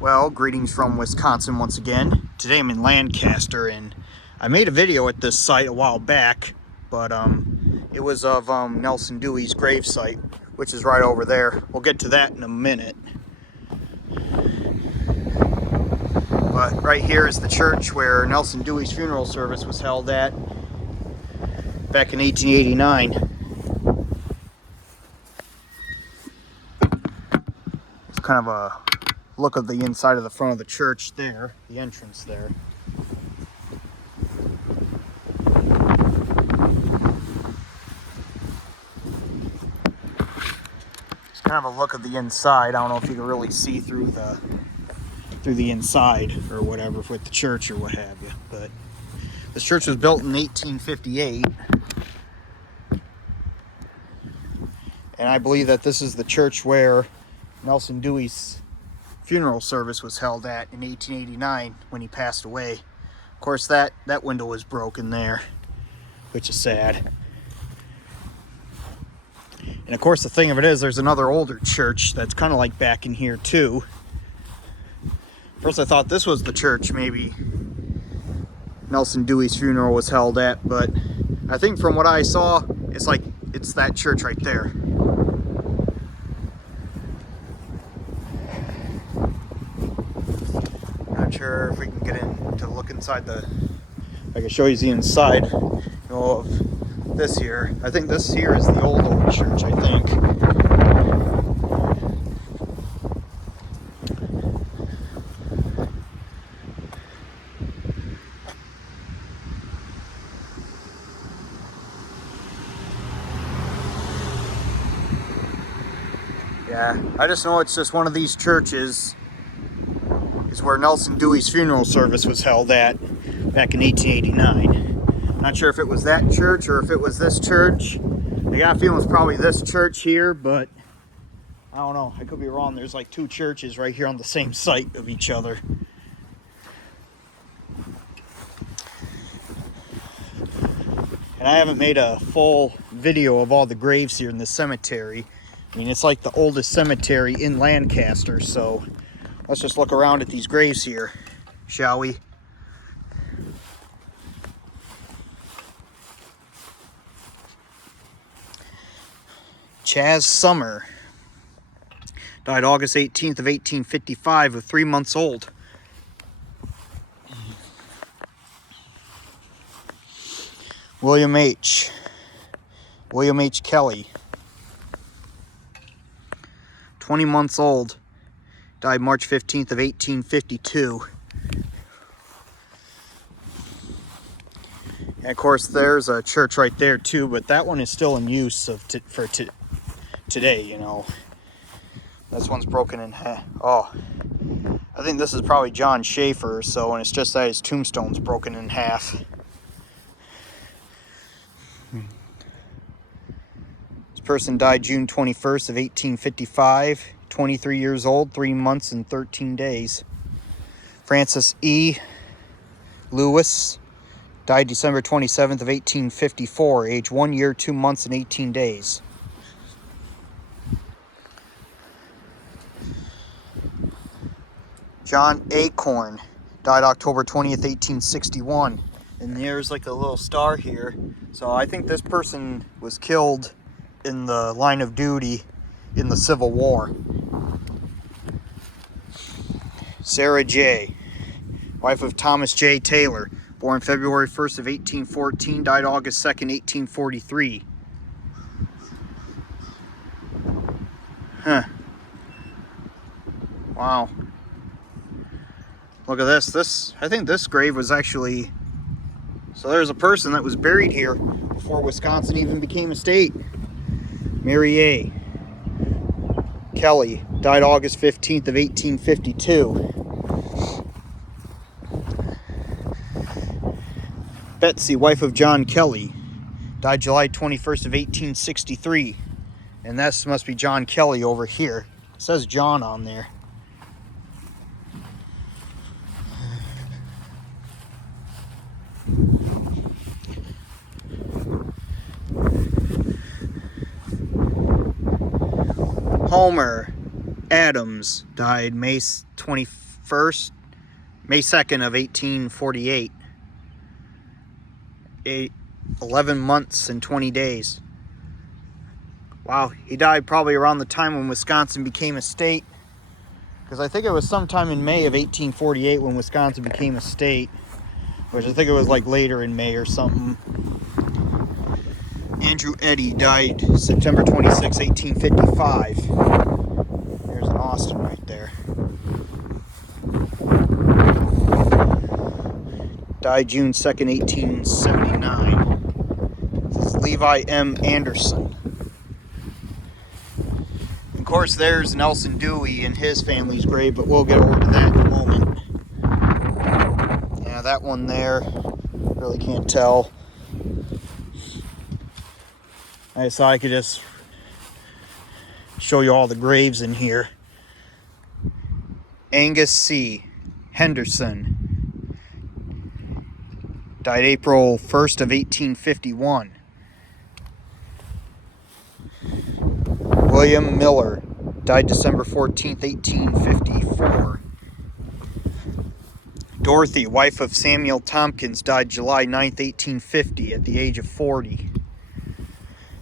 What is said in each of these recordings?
Well, greetings from Wisconsin once again. Today I'm in Lancaster, and I made a video at this site a while back, but it was of Nelson Dewey's grave site, which is right over there. We'll get to that in a minute. But right here is the church where Nelson Dewey's funeral service was held at back in 1889. It's kind of a look of the inside of the front of the church there, the entrance there. It's kind of a look of the inside. I don't know if you can really see through the inside or whatever with the church or what have you, but this church was built in 1858, and I believe that this is the church where Nelson Dewey's funeral service was held at in 1889 when he passed away. Of course, that window was broken there, which is sad. And of course, the thing of it is, there's another older church that's kind of like back in here too. First I thought this was the church maybe Nelson Dewey's funeral was held at, but I think from what I saw, it's that church right there. Not sure if we can get in to look inside I can show you the inside, of this here. I think this here is the old church, I think. Yeah, I just know it's just one of these churches is where Nelson Dewey's funeral service was held at back in 1889. Not sure if it was that church or if it was this church. I got a feeling it's probably this church here, but I don't know. I could be wrong. There's like two churches right here on the same site of each other. And I haven't made a full video of all the graves here in this cemetery. I mean, it's like the oldest cemetery in Lancaster, so let's just look around at these graves here, shall we? Chaz Summer died August 18th of 1855, with 3 months old. William H. Kelly, 20 months old, died March 15th of 1852. And of course, there's a church right there too, but that one is still in use for today, you know. This one's broken in half. Oh, I think this is probably John Schaefer or so, and it's just that his tombstone's broken in half. This person died June 21st of 1855, 23 years old, 3 months and 13 days. Francis E. Lewis died December 27th of 1854, age 1 year, 2 months and 18 days. John Acorn died October 20th, 1861. And there's like a little star here. So I think this person was killed in the line of duty in the Civil War. Sarah J., wife of Thomas J. Taylor, born February 1st of 1814, died August 2nd, 1843. Huh. Wow. Look at this. I think this grave was actually... So there's a person that was buried here before Wisconsin even became a state. Mary A. Kelly, died August 15th of 1852. Betsy, wife of John Kelly, died July 21st of 1863. And this must be John Kelly over here. It says John on there. Homer Adams died May 25th 1st, May 2nd of 1848. 11 months and 20 days. Wow, he died probably around the time when Wisconsin became a state. Because I think it was sometime in May of 1848 when Wisconsin became a state. Which I think it was like later in May or something. Andrew Eddy died September 26, 1855. There's an Austin right there. Died June 2nd, 1879. This is Levi M. Anderson. Of course, there's Nelson Dewey and his family's grave, but we'll get over to that in a moment. Yeah, that one there, really can't tell. I just thought I could just show you all the graves in here. Angus C. Henderson. Died April 1st of 1851. William Miller. Died December 14th, 1854. Dorothy, wife of Samuel Tompkins, died July 9th, 1850 at the age of 40.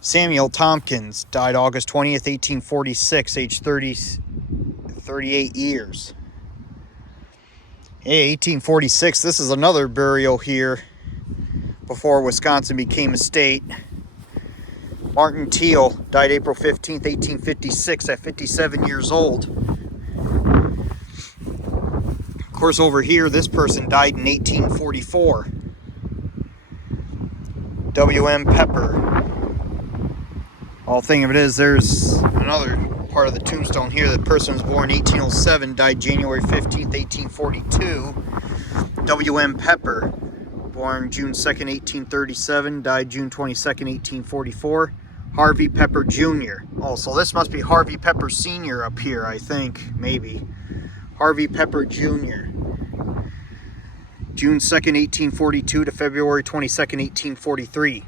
Samuel Tompkins died August 20th, 1846, age 38 years. Hey, 1846, this is another burial here before Wisconsin became a state. Martin Teal died April 15th, 1856 at 57 years old. Of course, over here, this person died in 1844. W.M. Pepper. All thing of it is, there's another part of the tombstone here. The person was born in 1807, died January 15th, 1842. W.M. Pepper, born June 2nd, 1837, died June 22nd, 1844. Harvey Pepper Jr. Oh, so this must be Harvey Pepper Sr. up here, I think, maybe. Harvey Pepper Jr. June 2nd, 1842 to February 22nd, 1843.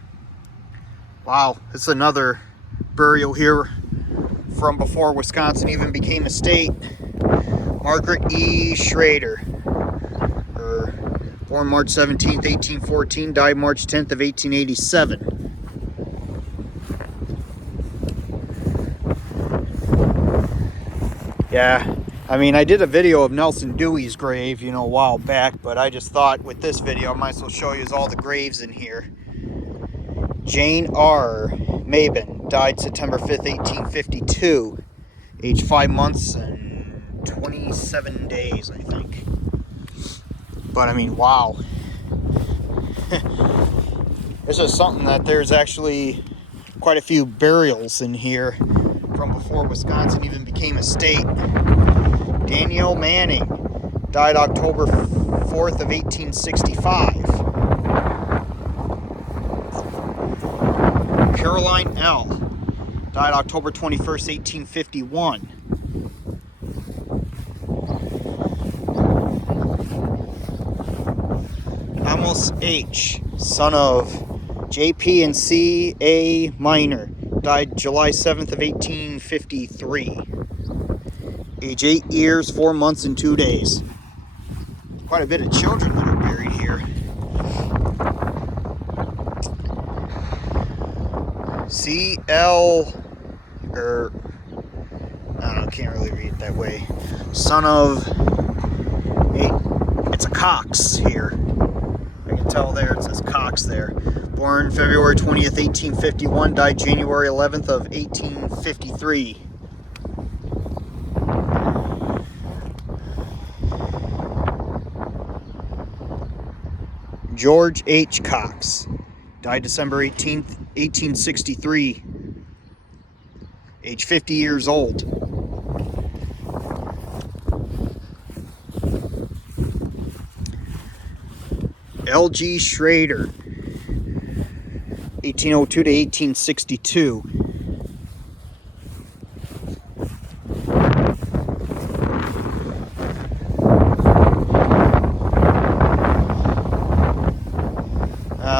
Wow, this is another burial here from before Wisconsin even became a state. Margaret E. Schrader, born March 17th, 1814, died March 10th of 1887. Yeah, I mean, I did a video of Nelson Dewey's grave, you know, a while back, but I just thought with this video I might as well show you all the graves in here. Jane R. Mabin died September 5th, 1852, age 5 months and 27 days, I think. But I mean, wow. This is something that there's actually quite a few burials in here from before Wisconsin even became a state. Daniel Manning died October 4th of 1865. Caroline L. died October 21st, 1851. Amos H., son of J.P. and C.A. Minor, died July 7th of 1853. Age 8 years, 4 months, and 2 days. Quite a bit of children that are buried here. C.L. I don't know, can't really read it that way. Son of it's a Cox here. I can tell there, it says Cox there. Born February 20th, 1851, died January 11th of 1853. George H. Cox, died December 18th, 1863, age 50 years old. L.G. Schrader, 1802 to 1862.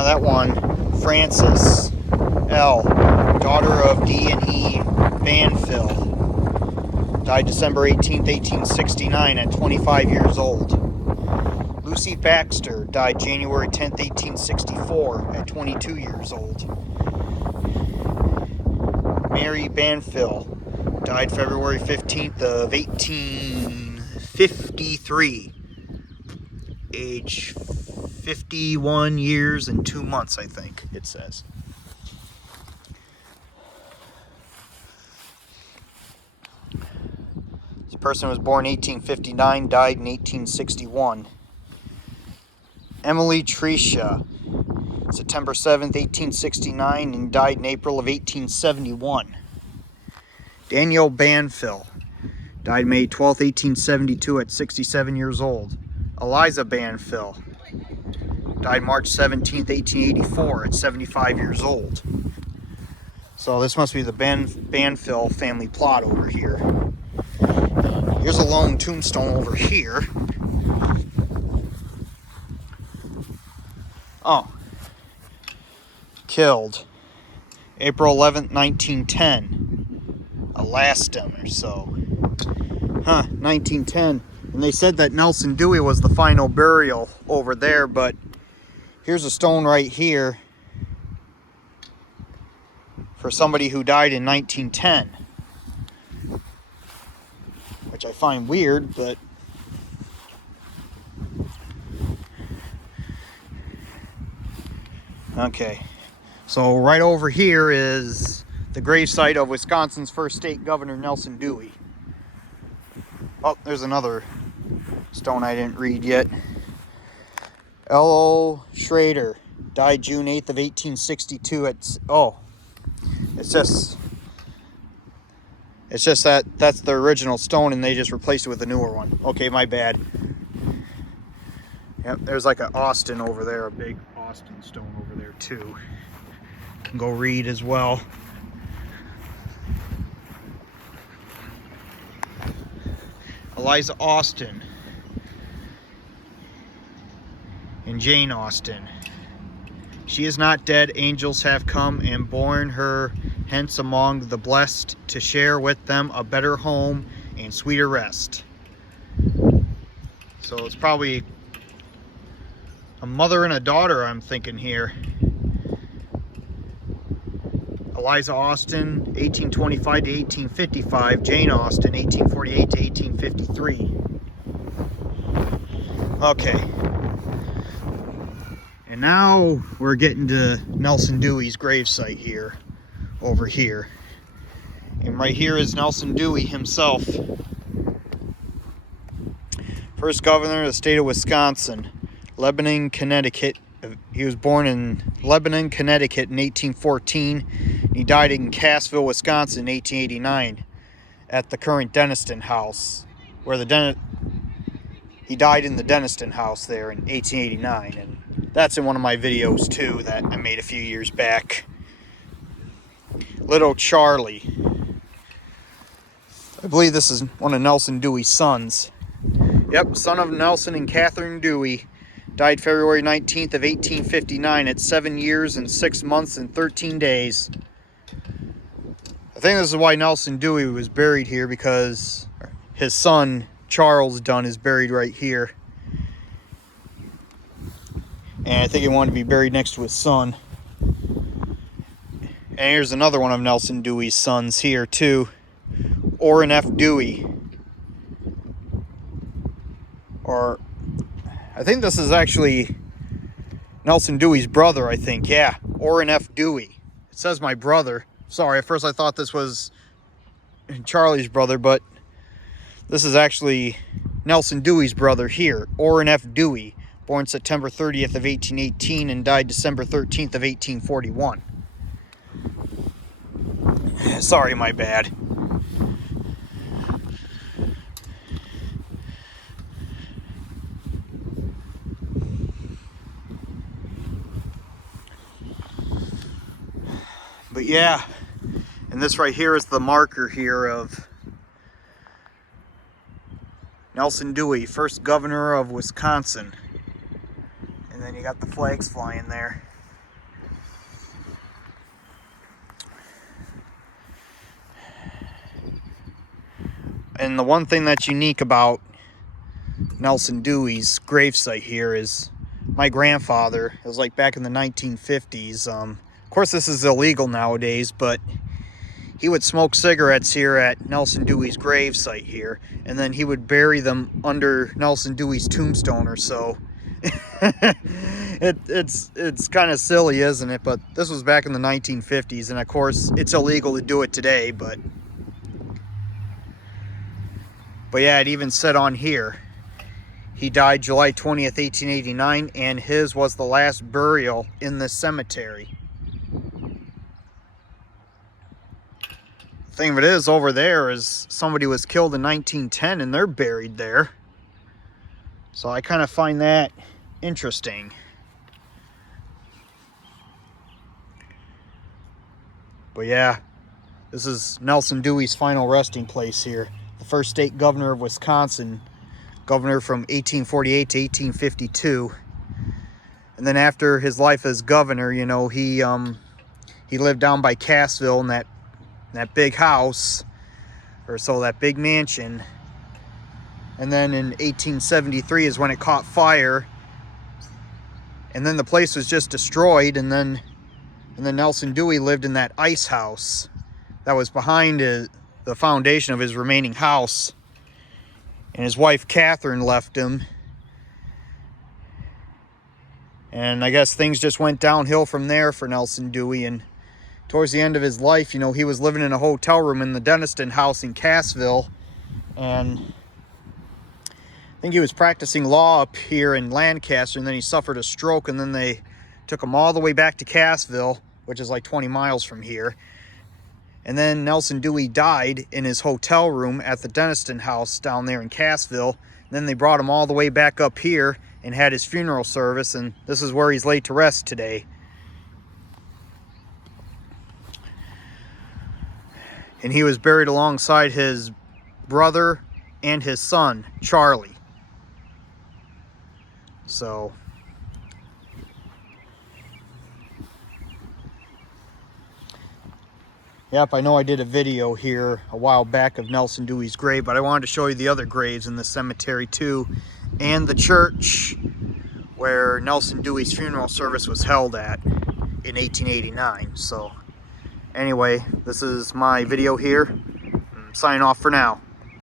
That one, Frances L., daughter of D and E Banfield. Died December 18th, 1869 at 25 years old. Lucy Baxter died January 10th, 1864 at 22 years old. Mary Banfill died February 15th of 1853. Age 51 years and 2 months, I think it says. This person was born in 1859, died in 1861. Emily Tricia, September 7th, 1869, and died in April of 1871. Daniel Banfill, died May 12th, 1872 at 67 years old. Eliza Banfill, died March 17th, 1884 at 75 years old. So this must be the Banfill family plot over here. Here's a lone tombstone over here. Oh. Killed April 11th, 1910. Alastum or so. 1910. And they said that Nelson Dewey was the final burial over there, but here's a stone right here for somebody who died in 1910. Which I find weird, but okay. So right over here is the gravesite of Wisconsin's first state governor, Nelson Dewey. Oh, there's another stone I didn't read yet. L.O. Schrader died June 8th of 1862 at... Oh, it's just that's the original stone and they just replaced it with a newer one. Okay, my bad. Yep, there's like an Austin over there, a big Austin stone over there too. Can go read as well. Eliza Austin and Jane Austen. She is not dead, angels have come and borne her hence among the blessed to share with them a better home and sweeter rest. So it's probably a mother and a daughter, I'm thinking here. Eliza Austin, 1825 to 1855. Jane Austen, 1848 to 1853. Okay. And now we're getting to Nelson Dewey's gravesite here, over here. And right here is Nelson Dewey himself. First governor of the state of Wisconsin, Lebanon, Connecticut. He was born in Lebanon, Connecticut in 1814. He died in Cassville, Wisconsin in 1889 at the current Denniston House, where he died in the Denniston House there in 1889. And that's in one of my videos too that I made a few years back. Little Charlie. I believe this is one of Nelson Dewey's sons. Yep, son of Nelson and Catherine Dewey. Died February 19th of 1859 at 7 years and 6 months and 13 days. I think this is why Nelson Dewey was buried here, because his son Charles Dunn is buried right here. And I think he wanted to be buried next to his son. And here's another one of Nelson Dewey's sons here too. Orrin F. Dewey. Or I think this is actually Nelson Dewey's brother, I think. Yeah, Orrin F. Dewey. It says my brother. Sorry, at first I thought this was Charlie's brother, but this is actually Nelson Dewey's brother here, Orrin F. Dewey, born September 30th of 1818 and died December 13th of 1841. Sorry, my bad. But yeah, and this right here is the marker here of Nelson Dewey, first governor of Wisconsin. And then you got the flags flying there. And the one thing that's unique about Nelson Dewey's gravesite here is my grandfather, it was like back in the 1950s. Of course, this is illegal nowadays, but he would smoke cigarettes here at Nelson Dewey's gravesite here, and then he would bury them under Nelson Dewey's tombstone or so. It's kind of silly, isn't it? But this was back in the 1950s, and of course, it's illegal to do it today, but yeah, it even said on here, he died July 20th, 1889, and his was the last burial in this cemetery. The thing of it is, over there is somebody was killed in 1910, and they're buried there. So I kind of find that interesting. But yeah, this is Nelson Dewey's final resting place here. The first state governor of Wisconsin, governor from 1848 to 1852. And then after his life as governor, you know, he lived down by Cassville in that big house, or so, that big mansion. And then in 1873 is when it caught fire, and then the place was just destroyed. And then Nelson Dewey lived in that ice house that was behind the foundation of his remaining house. And his wife Catherine left him, and I guess things just went downhill from there for Nelson Dewey. And towards the end of his life, you know, he was living in a hotel room in the Denniston house in Cassville, and I think he was practicing law up here in Lancaster, and then he suffered a stroke, and then they took him all the way back to Cassville, which is like 20 miles from here. And then Nelson Dewey died in his hotel room at the Denniston house down there in Cassville. And then they brought him all the way back up here and had his funeral service, and this is where he's laid to rest today. And he was buried alongside his brother and his son, Charlie. So yep, I know I did a video here a while back of Nelson Dewey's grave, but I wanted to show you the other graves in the cemetery too, and the church where Nelson Dewey's funeral service was held at in 1889. So anyway, this is my video here. Sign off for now.